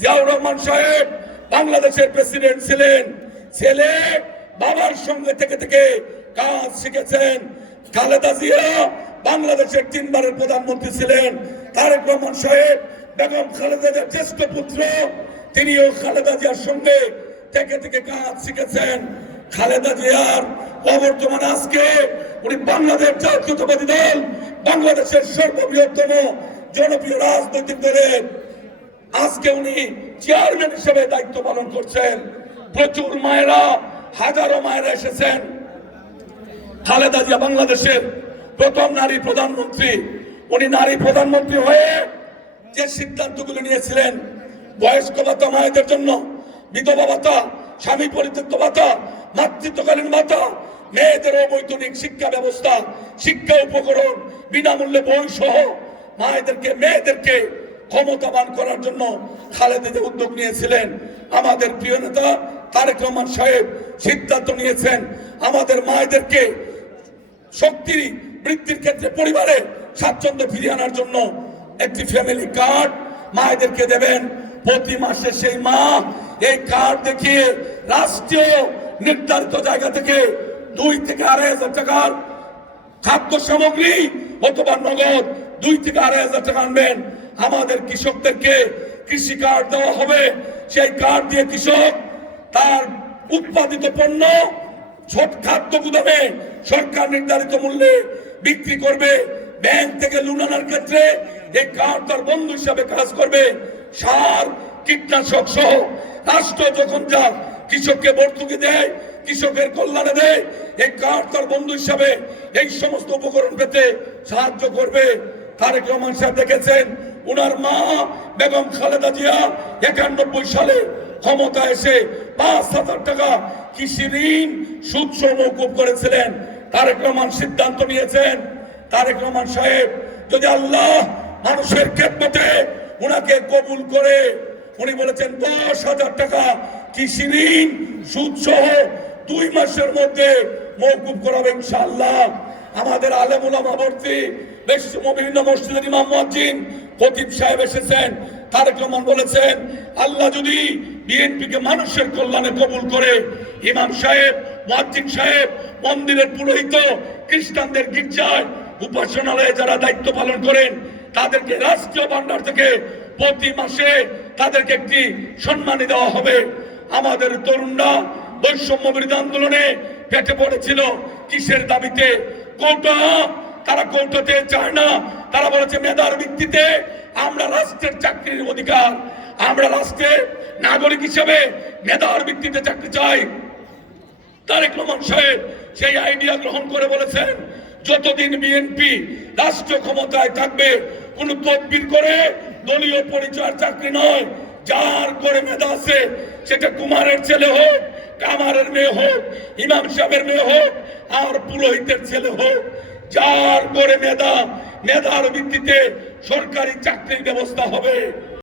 জিয়াউর রহমান সাহেব বাংলাদেশের প্রেসিডেন্ট ছিলেন, ছেলে বাবার সঙ্গে থেকে থেকে কাজ শিখেছেন। খালেদা জিয়া বাংলাদেশের 3 বারের প্রধানমন্ত্রী ছিলেন। তারেক রহমান সাহেব বেগম খালেদা জিয়ার জ্যেষ্ঠ পুত্র, তিনিও খালেদা জিয়ার সঙ্গে থেকে থেকে কাজ শিখেছেন। খালেদা জিয়ার বর্তমানে আজকে উনি বাংলাদেশ জাতীয়তাবাদী দল, বাংলাদেশের সর্ববৃহত্তম জনপ্রিয় রাজনৈতিক দলের আজকে উনি চেয়ারম্যান হিসেবে দায়িত্ব পালন করছেন। প্রচুর মায়েরা, হাজারো মায়েরা এসেছেন। খালেদা জিয়া বাংলাদেশের প্রথম নারী প্রধানমন্ত্রী। উনি নারী প্রধানমন্ত্রী হয়ে যে সিদ্ধান্তগুলো নিয়েছিলেন, বয়স্ক ভাতা মায়েদের জন্য, বিধবা ভাতা, স্বামী পরিত্যক্ত ভাতা, মাতৃত্বকালীন ভাতা, মেয়েদের অবৈতনিক শিক্ষা ব্যবস্থা, শিক্ষা উপকরণ, বিনামূল্যে বই সহ মায়েদেরকে, মেয়েদেরকে ক্ষমতাবান করার জন্য খালেদা জিয়া উদ্যোগ নিয়েছিলেন। আমাদের প্রিয় নেতা তারেক রহমান সাহেব সিদ্ধান্ত নিয়েছেন আমাদের মায়েদেরকে শক্তি বৃদ্ধির ক্ষেত্রে পরিবারে স্বাচ্ছন্দ্য ফিরিয়ে আনার জন্য একটি ফ্যামিলি কার্ড মায়েদেরকে দেবেন। প্রতি মাসে সেই মা এই কার্ড দেখিয়ে রাষ্ট্রীয় নির্ধারিত জায়গা থেকে 2 থেকে 2,500 টাকার খাদ্য সামগ্রী অথবা নগদ 2 থেকে 2,500 টাকা আনবেন। আমাদের কৃষকদেরকে কৃষি কার্ড দেওয়া হবে। সেই কার্ড দিয়ে কৃষক তার উৎপাদিত পণ্য ছোট খাদ্য গুদামে সরকার নির্ধারিত মূল্যে বিক্রি করবে। ব্যাংক থেকে লোন আনার ক্ষেত্রে এই কার্ড তার বন্ধু হিসাবে কাজ করবে। সার, কীটনাশক সহ রাষ্ট্র যখন যা কৃষককে ভর্তুকি দেয়, কৃষকের কল্যাণে দেয়, এই কার্ড তার বন্ধু হিসাবে এই সমস্ত উপকরণ পেতে সাহায্য করবে। তারেক রহমান সাহেব দেখেছেন উনার মা বেগম খালেদা জিয়া 91 সালে ক্ষমতা এসে 5,000 টাকা কৃষি ঋণ সুদসহ মওকুফ করেছিলেন। তারেক রহমান সিদ্ধান্ত নিয়েছেন, তারেক রহমান সাহেব যদি আল্লাহ মানুষের খেদমতে উনাকে কবুল করে, উনি বলেছেন 10,000 টাকা কৃষি ঋণ সুদসহ 2 মাসের মধ্যে মওকুফ করাবে ইনশাআল্লাহ। আমাদের আলেম ওলামা ভর্তি বিভিন্ন মসজিদের ইমাম মুয়াজ্জিন খতিব সাহেব এসেছেন। তারেক রহমান বলেছেন আল্লাহ যদি বিএনপিকে মানুষের কল্যাণে কবুল করে, ইমাম সাহেব, মুয়াজ্জিন সাহেব, মন্দিরের পুরোহিত, খ্রিস্টানদের গির্জায় উপাসনালয়ে যারা দায়িত্ব পালন করেন তাদেরকে রাষ্ট্রীয় ভান্ডার থেকে প্রতি মাসে তাদেরকে একটি সম্মানী দেওয়া হবে। আমাদের তরুণরা বৈষম্য বিরোধী আন্দোলনে পেটে পড়েছিল কিসের দাবিতে? কোটা। তারা কোটাতে চায় না, তারা বলেছে মেধার ভিত্তিতে আমরা রাষ্ট্রের চাকরির অধিকার, আমরা রাষ্ট্রের নাগরিক হিসেবে মেধার ভিত্তিতে চাকরি চাই। তারেক রহমান সাহেব সেই আইডিয়া গ্রহণ করে বলেছেন যতদিন বিএনপি রাষ্ট্র ক্ষমতায় থাকবে কোন তদবির করে দলীয় পরিচয়ের চাকরি নয়, যার করে মেধা আছে, সেটা কুমারের ছেলে হোক, কামারের মেয়ে হোক, ইমাম সাহেবের মেয়ে হোক, আর পুরোহিতের ছেলে হোক, যার করে মেধা, মেধার ভিত্তিতে সরকারি চাকরির ব্যবস্থা হবে।